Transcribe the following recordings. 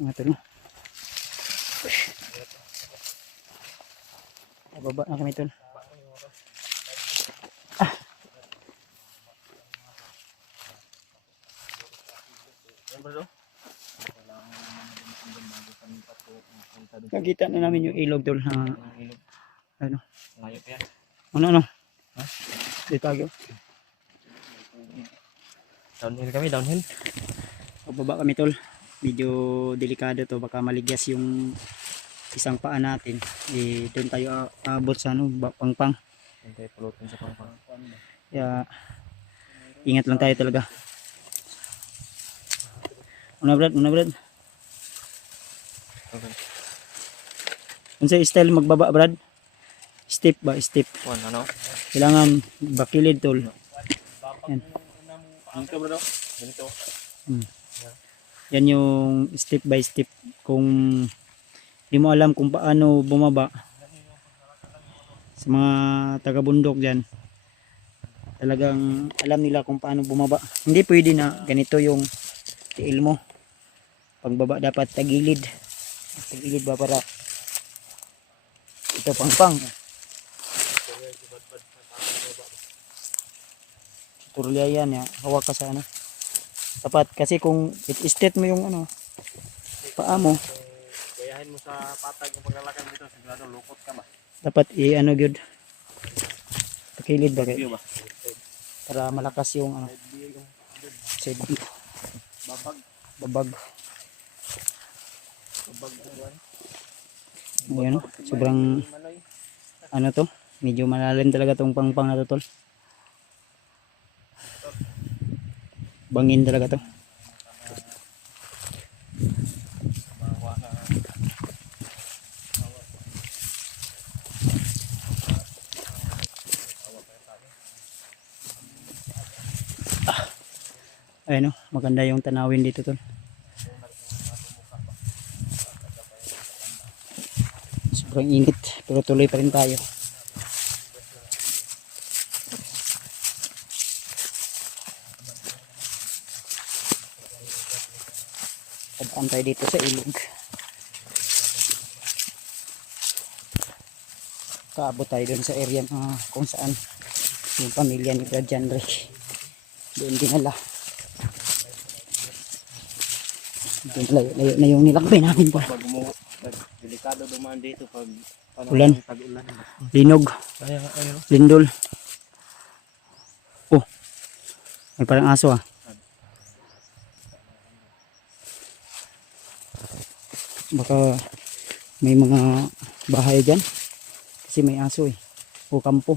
Mga tol. Baba na kami tol. Nakita na namin yung ilog tol na ano. Ano? Ha? Dito tayo. Downhill kami, downhill. Pababa kami tol. Medyo delikado to, baka maligas yung isang paa natin. Eh doon tayo abot sa ano, pangpang. Doon tayo pulutin sa pangpang. Kaya ingat lang tayo talaga. Una brad. Okay. Unsa style magbaba brad? Step ba step. Ano? Kailangan bakilid tol. Yan. Ganito bro. Ganito. Yan yung step by step. Kung di mo alam kung paano bumaba sa mga taga-bundok dyan, talagang alam nila kung paano bumaba. Hindi pwede na ganito yung tiil mo. Pagbaba dapat tagilid. Tagilid ba para ito pangpang. Tutuloy yan ya. Hawak ka sa ano. Dapat kasi kung it-state mo yung ano paa mo, Gayahin mo sa patag yung paglalakad dito, sigurado lukot ka ba? dapat i-ano gyud. Takilid ba View kay ba? para malakas yung ano side view. Babag. Ayan, sobrang ano to, medyo malalim talaga tong pangpang na to tol. Bangin talaga to. Ayun, maganda yung tanawin dito tol. Sobrang init pero tuloy pa rin tayo. Padaan tayo dito sa ilog. Kaabot tayo doon sa area kung saan yung pamilya ni Brad Janrick doon dinala. Layo na yung nilakbay namin pa. Pag delikado dumaan dito pag Ulan. tag-ulan. Linog. Ayo. Lindol. Oh. May parang aso ah. Baka may mga bahay dyan. Kasi may aso eh. O kampo.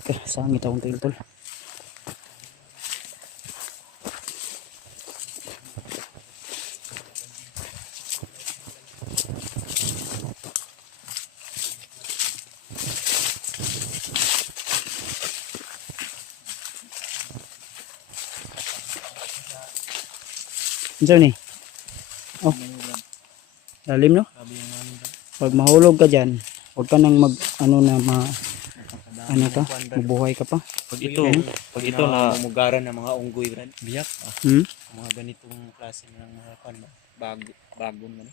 Okay, saan ito akong tol. Ano ni? Oh. Lalim no? Sabi yung namin ba? Pag mahulog ka dyan, huwag ka nang mag ano na ano ka, mabuhay ka pa. Pag ito na mugaran ng mga unggoy brad. Biyak. Mga ganitong klase ng mga bagong ano.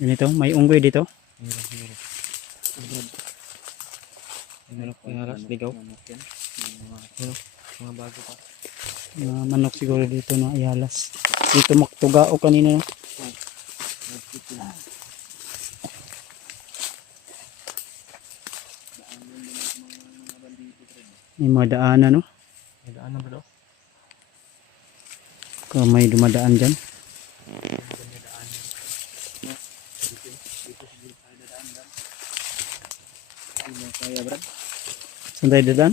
Ganito, may unggoy dito. Meron ko yung haras, ligaw. Mga bago pa. Mga manok siguro dito na ihalas. Dito maktugao kanina. May mga daanan no? May daanan ba daw? Kung may dumadaan dyan. Kaya brad. Saan tayo dadaan?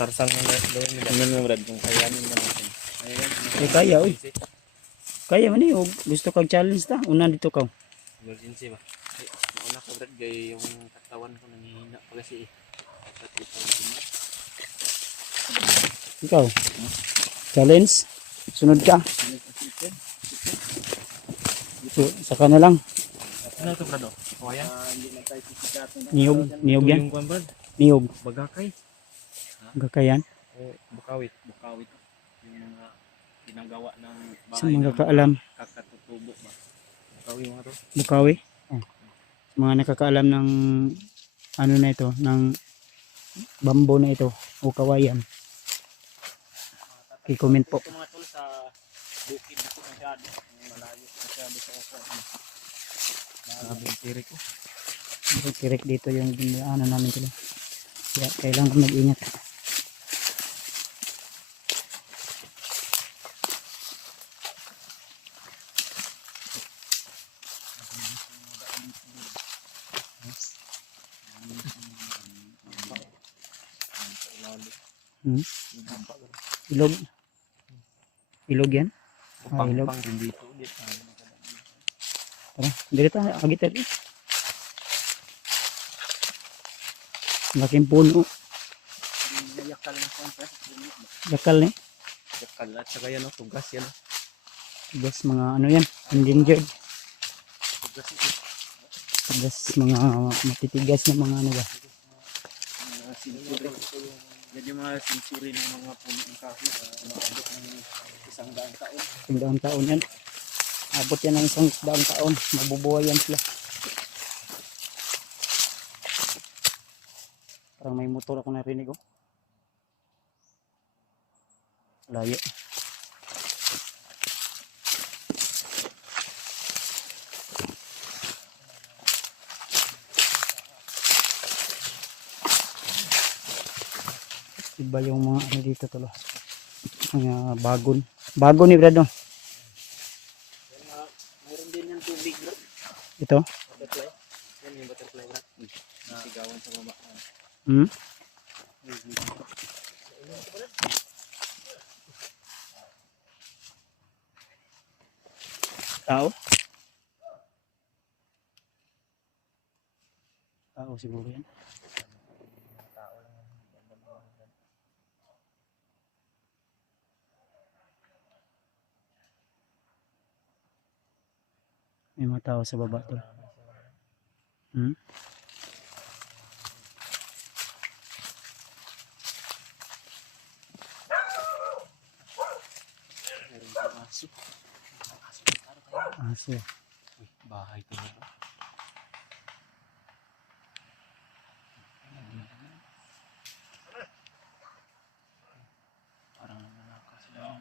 Tarsang ng gawin nila. Tingnan mo brad kung kayanin ba natin. Eh kaya oy. Kaya man eh. Gusto kag challenge ta. Una dito ka. Emergency ba? Ay, mauna ka brad. Gaya yung katawan ko nanghihina pa kasi eh. Ikaw. Challenge. Sunod ka. So, saka na lang. Ano ito brad? Kawayan? Niyog yan. Yung kwan brad? Niyog. Bagakay. Gakayan. O bukawit. Bukawit. Yung mga pinagawa ng Sa bahay mga ng kakaalam. kakatutubo ba. Kawi mga to. Bukawi. Oh. Sa mga nakakaalam ng ano na ito, ng bambo na ito o kawayan. I-comment po. Ito mga tol sa bukid dito masyado. Malayo masyado sa upuan. Grabe yung tirik ko. Direct dito yung dinaanan namin sila. Kaya kailangan mag-ingat. Hmm? Ilog. Ilog yan? Ah, ilog. Pang rin dito. Tara, dito agi tayo. Laking puno. Yakal na kontra. Yakal ni. Yakal at saka yan, tugas yan. Tugas mga ano yan, endangered. Tugas ito. Tugas mga matitigas na mga ano ba. Mga sinturi. Yan yung mga sinturi ng mga puno ng kahoy. Umaabot ng 100 taon. 100 taon yan. Abot yan ng 100 taon. Mabubuhay yan sila. Parang may motor ako narinig oh. Layo. Iba yung mga ano dito tolo. Mga bagon. Bagon ni Brad no? Mayroon din yung tubig bro. Ito? Butterfly. Yan yung butterfly bro. Sigawan sa baba. Hmm? Tao? Tao siguro yan. May mga tao sa baba to. Hmm? Aso. Aso. Uy, bahay to bro. Parang nananaka sila.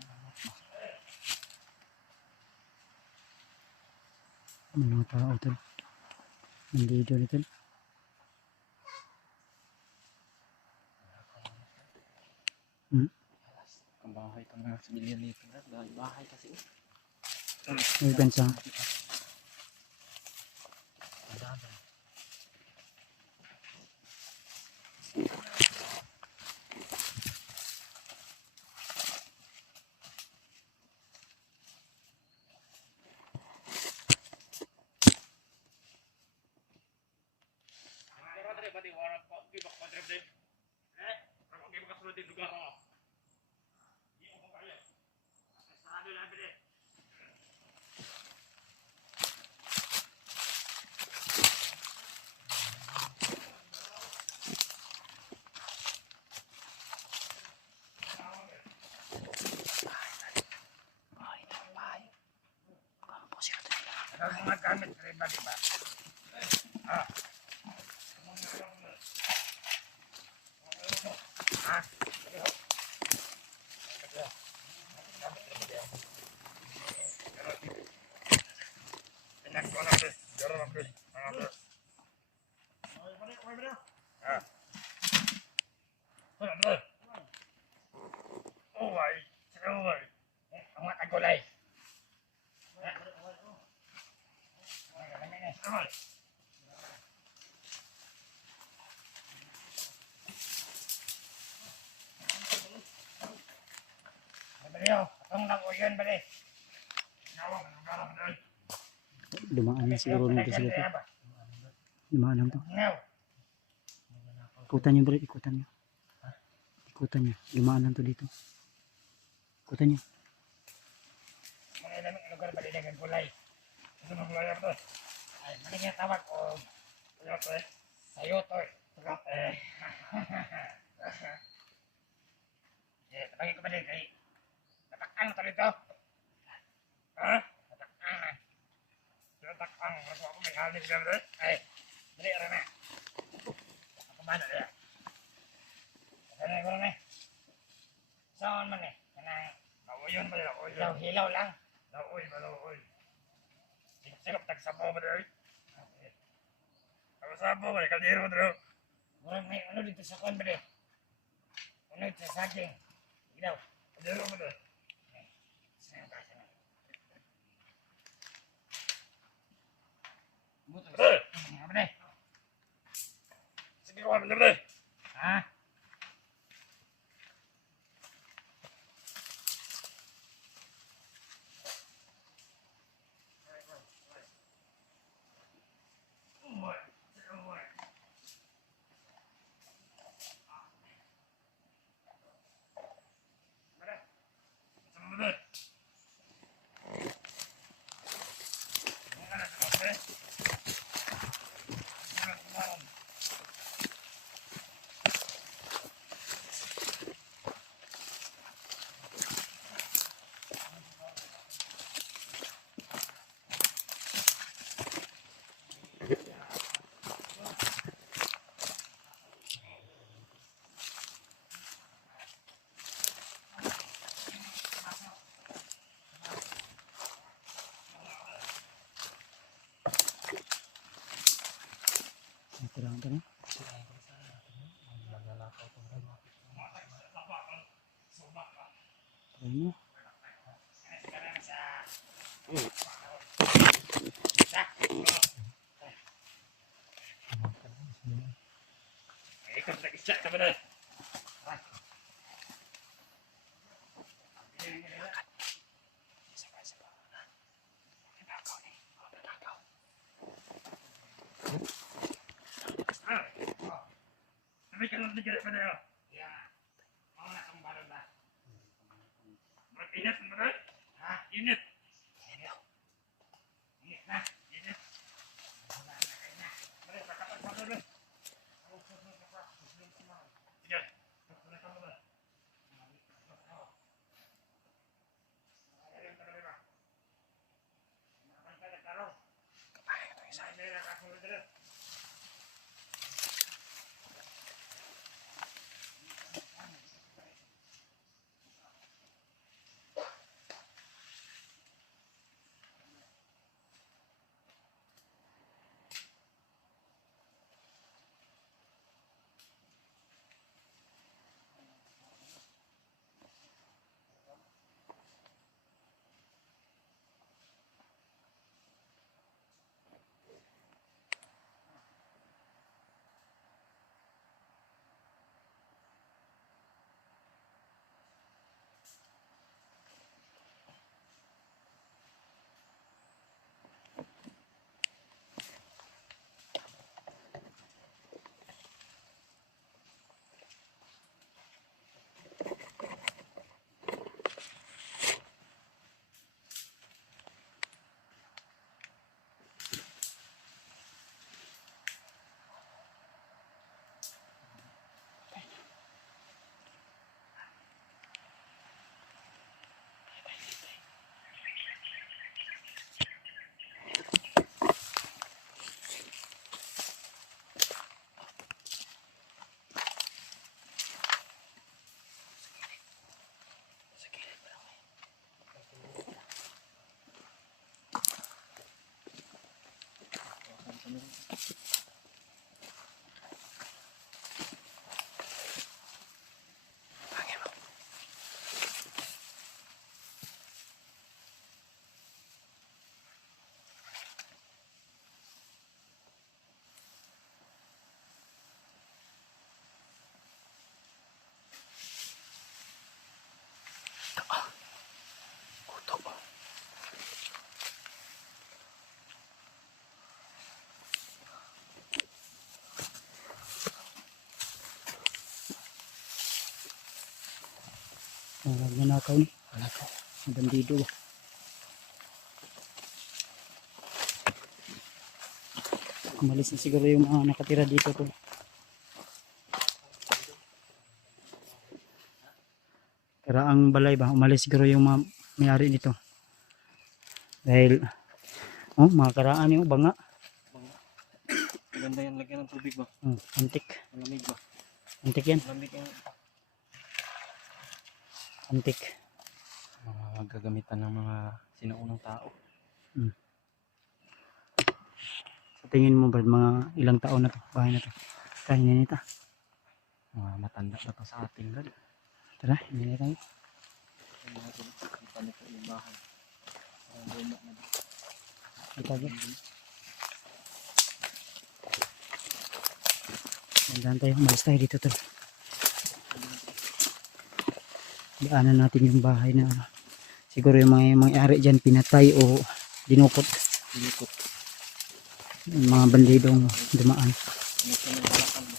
May mga tao to. Nandito dito. Hmm? Ang bahay to mga civilian dito bro. Dahil bahay kasi. May bansa. Dumaan na siguro nito sila to. Dumaan lang to. Ikutan nyo bro, ikutan nyo. Ikutan nyo. Dumaan lang to dito. Ikutan nyo. Mga lugar ba din ang gulay? Ito mga gulay to. Ay, maling tawag ko. Sayoto. Lagi ko ba din kay natakang to dito? Ha? Tatakang. Tatakang. Ako may halis ka ba? Ay, dali rin na. Ako ba na dali? Sanay ko lang eh. Saan man eh? Kanang nauyon ba nila? Hilaw lang. Nauy ba nauy? Sikap tagsabo ba dali? Ako sabo ba? Kaldero ba dali? Murang may ano dito sa kwan ba dali? Ano dito sa saging? Hilaw. Kaldero ba dali? Sanay ka sanay. Apa ni? Sige ko bener deh. Ha? Terang terang. Ano? Ikut tak isyak ke bener? Tapi kalau tiga pada ya, mau nak kembali lah. Ingat bener? Hah? Ingat. Ingat nah, ingat. Bener, kakak pada deh. Tiga. Nanakaw ni. Ang bandido ba? Umalis na siguro yung mga nakatira dito to. Karaang balay ba? Umalis siguro yung mga may-ari nito. Dahil, oh, mga karaan yung banga. Maganda yan lagyan ng tubig ba? Antik. Malamig ba? Antik yan. Malamig yung Antik. mga gagamitan ng mga sinaunang tao. Sa tingin mo, Brad, mga ilang taon na to, bahay na to? Kaya na nito. Mga matanda na to sa ating Brad. Tara, hindi na tayo. Yung mga palit ko yung bahay. Ang luma na ba? Ito ba? Nandahan tayo, umalis tayo dito to. Daanan natin yung bahay na siguro yung mga may-ari dyan pinatay o dinukot. Pinikot. Yung mga bandidong dumaan. Ano siya ng balakang ba?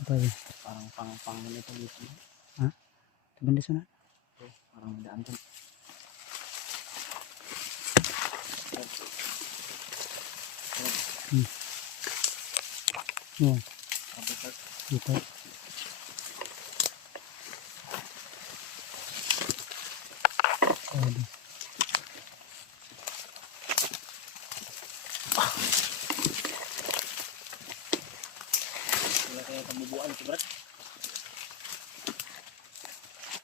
Apa yun? Parang pang ito dito. Ito banda sana? Parang may daan dyan. Oo, Kabukat. dito. Sabi.